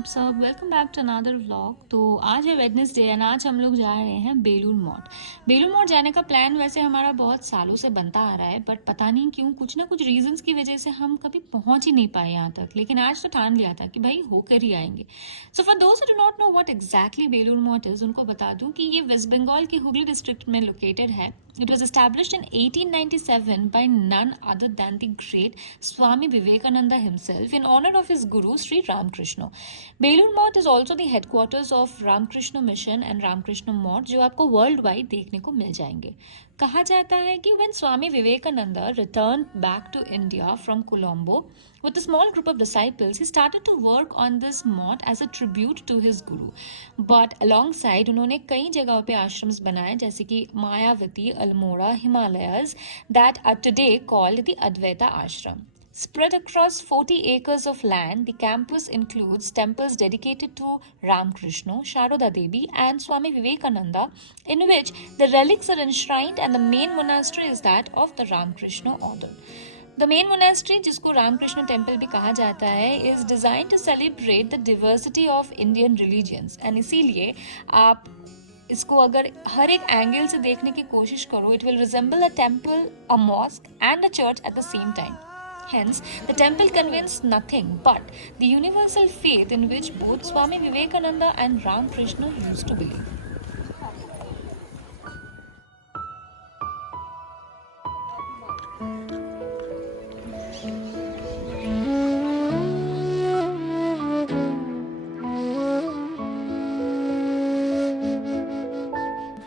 आप सब, welcome back to another vlog. तो आज है वेडनेसडे एंड आज हम लोग जा रहे हैं बेलूर मठ। बेलूर मठ जाने का प्लान वैसे हमारा बहुत सालों से बनता आ रहा है, बट पता नहीं क्यों कुछ ना कुछ रीजंस की वजह से हम कभी पहुंच ही नहीं पाए यहाँ तक। लेकिन आज तो ठान लिया था कि भाई होकर ही आएंगे। So for those who do not know what exactly Belur Math is, उनको बता दूं कि ये वेस्ट बंगाल के हुगली डिस्ट्रिक्ट में लोकेटेड है। It was established in 1897 by none other than the great Swami Vivekananda himself in honor of his guru Sri Ramakrishna. Belur Math is also the headquarters of Ramakrishna Mission and Ramakrishna Math, जो आपको world wide देखने को मिल जाएंगे। कहा जाता है कि when Swami Vivekananda returned back to India from Colombo with a small group of disciples, he started to work on this mott as a tribute to his guru. But alongside उन्होंने कई जगहों पे आश्रम्स बनाए, जैसे कि Mayawati, Almora, Himalayas, that are today called the Advaita Ashram. Spread across 40 acres of land, the campus includes temples dedicated to Ramakrishna, Sharoda Devi, and Swami Vivekananda, in which the relics are enshrined, and the main monastery is that of the Ramakrishna order. The main monastery, जिसको Ramakrishna temple भी कहा जाता है, is designed to celebrate the diversity of Indian religions, and इसीलिए आप इसको अगर हर एक एंगल से देखने की कोशिश करो, it will resemble a temple, a mosque, and a church at the same time. Hence, the temple conveys nothing but the universal faith in which both Swami Vivekananda and Ramakrishna used to believe.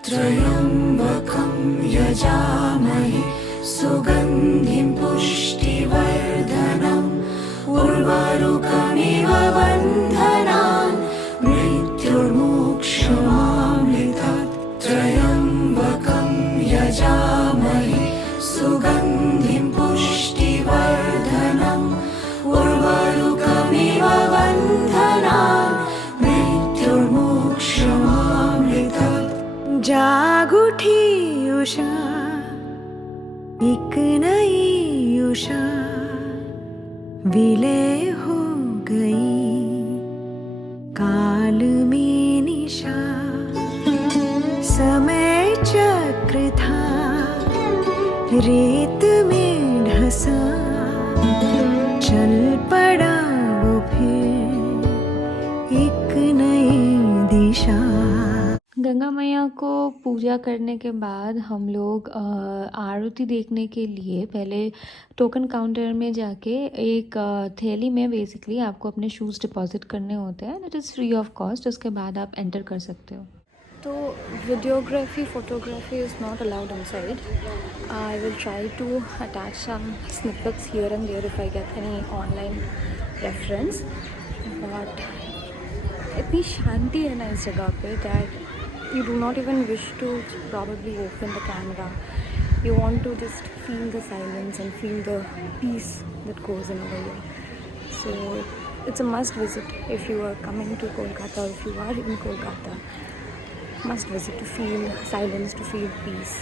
त्र्यम्बकं यजामहे सुगन्धिं पुष्टिवर्धनम् उर्वारुकमिव बन्धनान् मृत्युर्मोक्षमामृतात्। त्र्यम्बकं यजामहे सुगन्धिं पुष्टिवर्धनम् उर्वारुकमिव बन्धनान् मृत्युर्मोक्षमामृतात्। जाग उठी उषा, एक नई उषा विलय हो गई काल में निशा। समय चक्र था रेत में ढसा, चल पड़ा वो फिर एक नई दिशा। गंगा मैया को पूजा करने के बाद हम लोग आरती देखने के लिए पहले टोकन काउंटर में जाके एक थैली में बेसिकली आपको अपने शूज़ डिपॉजिट करने होते हैं, it is free of cost. उसके बाद आप एंटर कर सकते हो। तो videography photography is not allowed inside. I will try to attach some snippets here and there if I get any online reference. But इतनी शांति है ना इस जगह पे that you do not even wish to probably open the camera. You want to just feel the silence and feel the peace that goes in over here. So it's a must visit if you are coming to Kolkata, if you are in Kolkata. Must visit to feel silence, to feel peace.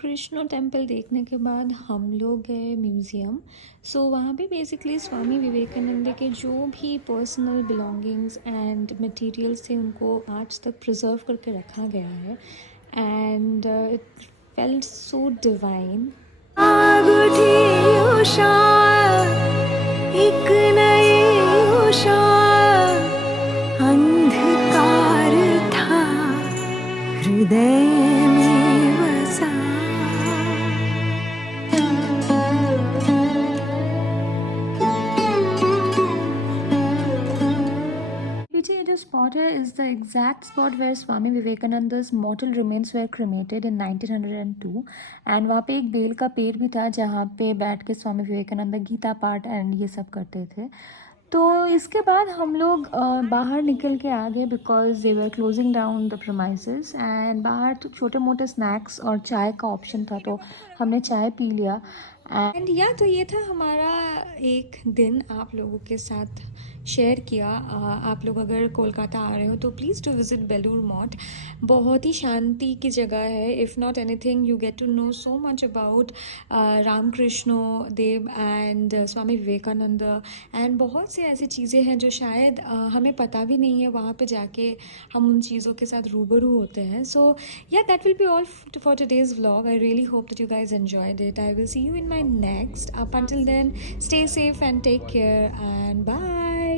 Krishna temple देखने के बाद हम लोग गए museum. सो वहाँ पे basically Swami Vivekananda के जो भी पर्सनल बिलोंगिंग्स एंड मटेरियल्स थे उनको आज तक प्रिजर्व करके रखा गया है, and it felt so divine. एक नई उषा, अंधकार था हृदय में बसा। जो स्पॉट है is is the exact spot where Swami Vivekananda's mortal remains were cremated in 1902 and वहाँ पे एक बेल का पेड़ भी था जहाँ पे बैठ के स्वामी विवेकानंद गीता पाठ एंड ये सब करते थे। तो इसके बाद हम लोग बाहर निकल के आ गए because they were closing down the premises and बाहर तो छोटे मोटे स्नैक्स और चाय का ऑप्शन था तो हमने चाय पी लिया एंड या तो ये था हमारा एक दिन आप लोगों के साथ शेयर किया। आप लोग अगर कोलकाता आ रहे हो तो please to visit Belur Math. बहुत ही शांति की जगह है। If not anything you get to know so much about Ramakrishna Dev and Swami Vivekananda and बहुत से ऐसी चीज़ें हैं जो शायद हमें पता भी नहीं है। वहाँ पे जाके हम उन चीज़ों के साथ रूबरू होते हैं। So yeah that will be all for today's vlog. I really hope that you guys enjoyed it. I will see you in my next. Up until then stay safe and take care and bye.